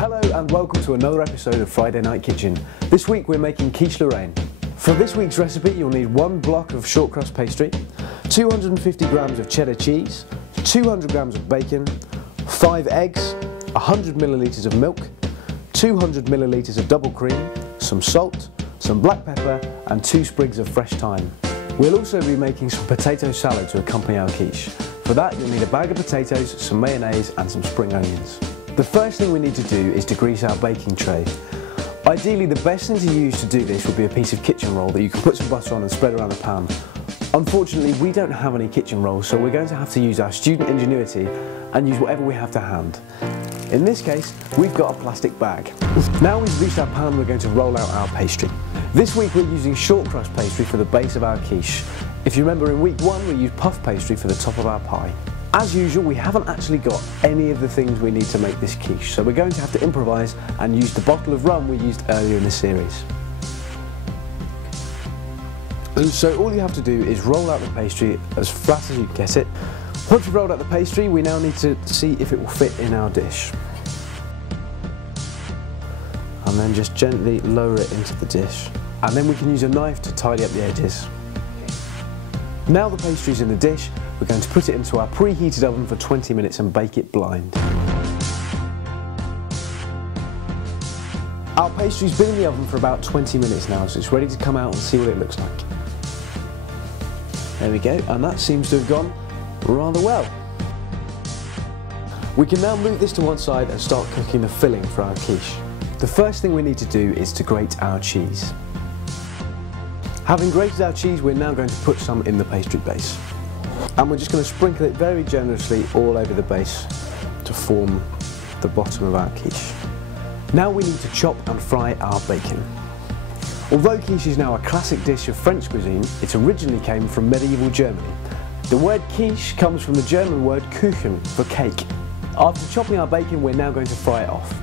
Hello and welcome to another episode of Friday Night Kitchen. This week we're making quiche Lorraine. For this week's recipe you'll need 1 block of short crust pastry, 250 grams of cheddar cheese, 200 grams of bacon, 5 eggs, 100 millilitres of milk, 200 millilitres of double cream, some salt, some black pepper and 2 sprigs of fresh thyme. We'll also be making some potato salad to accompany our quiche. For that you'll need a bag of potatoes, some mayonnaise and some spring onions. The first thing we need to do is to grease our baking tray. Ideally the best thing to use to do this would be a piece of kitchen roll that you can put some butter on and spread around the pan. Unfortunately we don't have any kitchen rolls, so we're going to have to use our student ingenuity and use whatever we have to hand. In this case we've got a plastic bag. Now we've greased our pan, we're going to roll out our pastry. This week we're using short crust pastry for the base of our quiche. If you remember in week 1 we used puff pastry for the top of our pie. As usual, we haven't actually got any of the things we need to make this quiche, so we're going to have to improvise and use the bottle of rum we used earlier in the series. And so all you have to do is roll out the pastry as flat as you can get it. Once we've rolled out the pastry, we now need to see if it will fit in our dish. And then just gently lower it into the dish. And then we can use a knife to tidy up the edges. Now the pastry's in the dish, we're going to put it into our preheated oven for 20 minutes and bake it blind. Our pastry's been in the oven for about 20 minutes now, so it's ready to come out and see what it looks like. There we go, and that seems to have gone rather well. We can now move this to one side and start cooking the filling for our quiche. The first thing we need to do is to grate our cheese. Having grated our cheese, we're now going to put some in the pastry base. And we're just going to sprinkle it very generously all over the base to form the bottom of our quiche. Now we need to chop and fry our bacon. Although quiche is now a classic dish of French cuisine, it originally came from medieval Germany. The word quiche comes from the German word Kuchen for cake. After chopping our bacon, we're now going to fry it off.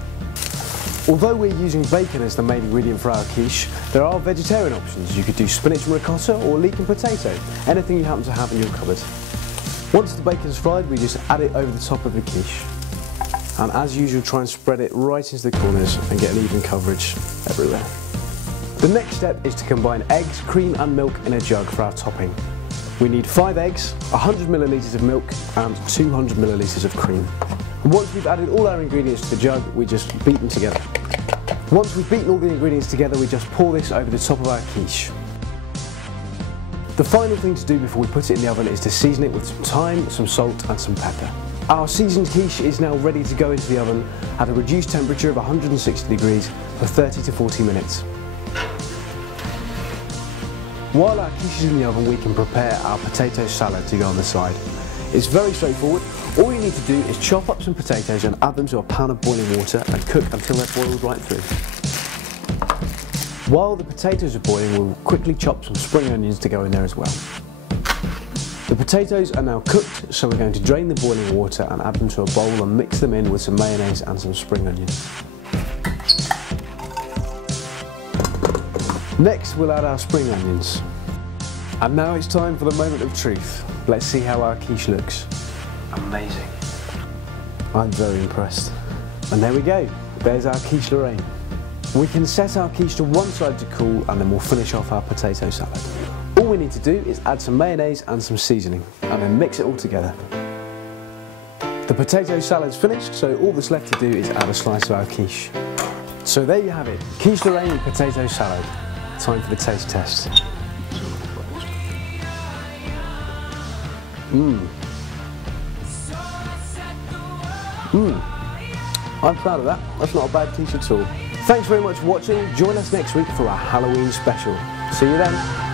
Although we're using bacon as the main ingredient for our quiche, there are vegetarian options. You could do spinach and ricotta or leek and potato, anything you happen to have in your cupboard. Once the bacon's fried, we just add it over the top of the quiche. And as usual, try and spread it right into the corners and get an even coverage everywhere. The next step is to combine eggs, cream and milk in a jug for our topping. We need 5 eggs, 100 millilitres of milk and 200 millilitres of cream. And once we've added all our ingredients to the jug, we just beat them together. Once we've beaten all the ingredients together, we just pour this over the top of our quiche. The final thing to do before we put it in the oven is to season it with some thyme, some salt and some pepper. Our seasoned quiche is now ready to go into the oven at a reduced temperature of 160 degrees for 30 to 40 minutes. While our quiche is in the oven, we can prepare our potato salad to go on the side. It's very straightforward. All you need to do is chop up some potatoes and add them to a pan of boiling water and cook until they're boiled right through. While the potatoes are boiling, we'll quickly chop some spring onions to go in there as well. The potatoes are now cooked, so we're going to drain the boiling water and add them to a bowl and mix them in with some mayonnaise and some spring onions. Next we'll add our spring onions. And now it's time for the moment of truth. Let's see how our quiche looks. Amazing. I'm very impressed. And there we go, there's our quiche Lorraine. We can set our quiche to one side to cool and then we'll finish off our potato salad. All we need to do is add some mayonnaise and some seasoning and then mix it all together. The potato salad's finished, so all that's left to do is add a slice of our quiche. So there you have it, quiche Lorraine and potato salad. Time for the taste test. I'm proud of that. That's not a bad quiche at all. Thanks very much for watching. Join us next week for our Halloween special. See you then.